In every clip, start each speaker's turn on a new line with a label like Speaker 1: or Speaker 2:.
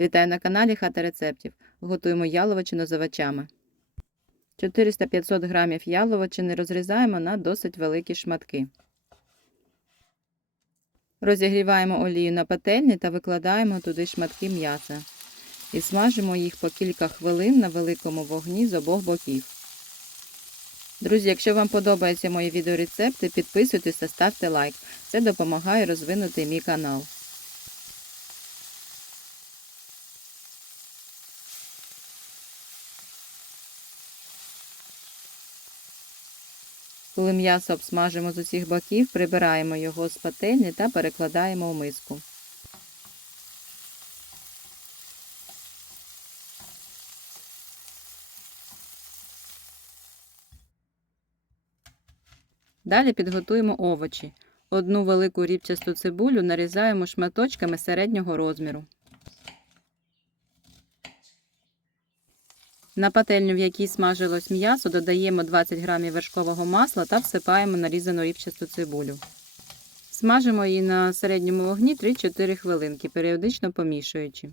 Speaker 1: Вітаю на каналі Хата рецептів. Готуємо яловичину з овочами. 400-500 грамів яловичини розрізаємо на досить великі шматки. Розігріваємо олію на пательні та викладаємо туди шматки м'яса. І смажимо їх по кілька хвилин на великому вогні з обох боків. Друзі, якщо вам подобаються мої відеорецепти, підписуйтесь та ставте лайк. Це допомагає розвинути мій канал. Коли м'ясо обсмажимо з усіх боків, прибираємо його з пательні та перекладаємо у миску. Далі підготуємо овочі. Одну велику рібчасту цибулю нарізаємо шматочками середнього розміру. На пательню, в якій смажилось м'ясо, додаємо 20 г вершкового масла та всипаємо нарізану рібчасту цибулю. Смажимо її на середньому вогні 3-4 хвилинки, періодично помішуючи.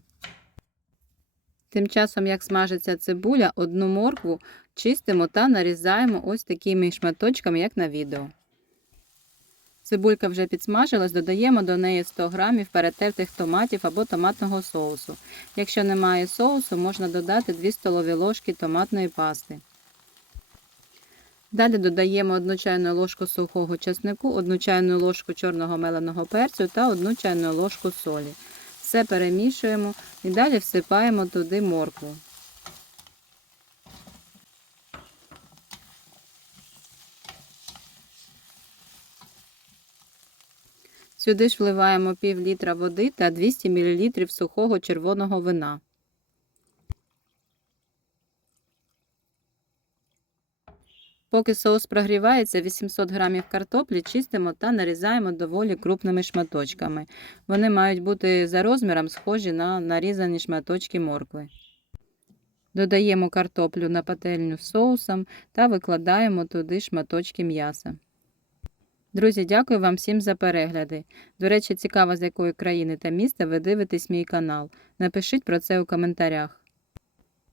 Speaker 1: Тим часом, як смажиться цибуля, одну моркву чистимо та нарізаємо ось такими шматочками, як на відео. Цибулька вже підсмажилась, додаємо до неї 100 г перетертих томатів або томатного соусу. Якщо немає соусу, можна додати 2 столові ложки томатної пасти. Далі додаємо 1 чайну ложку сухого чеснику, 1 чайну ложку чорного меленого перцю та 1 чайну ложку солі. Все перемішуємо і далі всипаємо туди моркву. Сюди ж вливаємо пів літра води та 200 мл сухого червоного вина. Поки соус прогрівається, 800 г картоплі чистимо та нарізаємо доволі крупними шматочками. Вони мають бути за розміром схожі на нарізані шматочки моркви. Додаємо картоплю на пательню з соусом та викладаємо туди шматочки м'яса. Друзі, дякую вам всім за перегляди. До речі, цікаво, з якої країни та міста ви дивитесь мій канал. Напишіть про це у коментарях.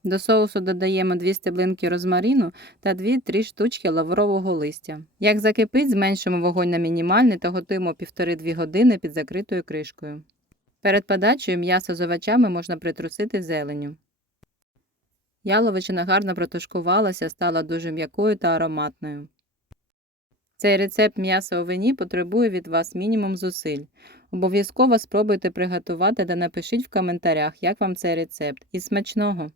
Speaker 1: До соусу додаємо 2 стеблинки розмарину та 2-3 штучки лаврового листя. Як закипить, зменшимо вогонь на мінімальний та готуємо 1,5-2 години під закритою кришкою. Перед подачею м'ясо з овочами можна притрусити зеленю. Яловичина гарно протушкувалася, стала дуже м'якою та ароматною. Цей рецепт м'яса у вині потребує від вас мінімум зусиль. Обов'язково спробуйте приготувати та напишіть в коментарях, як вам цей рецепт. І смачного!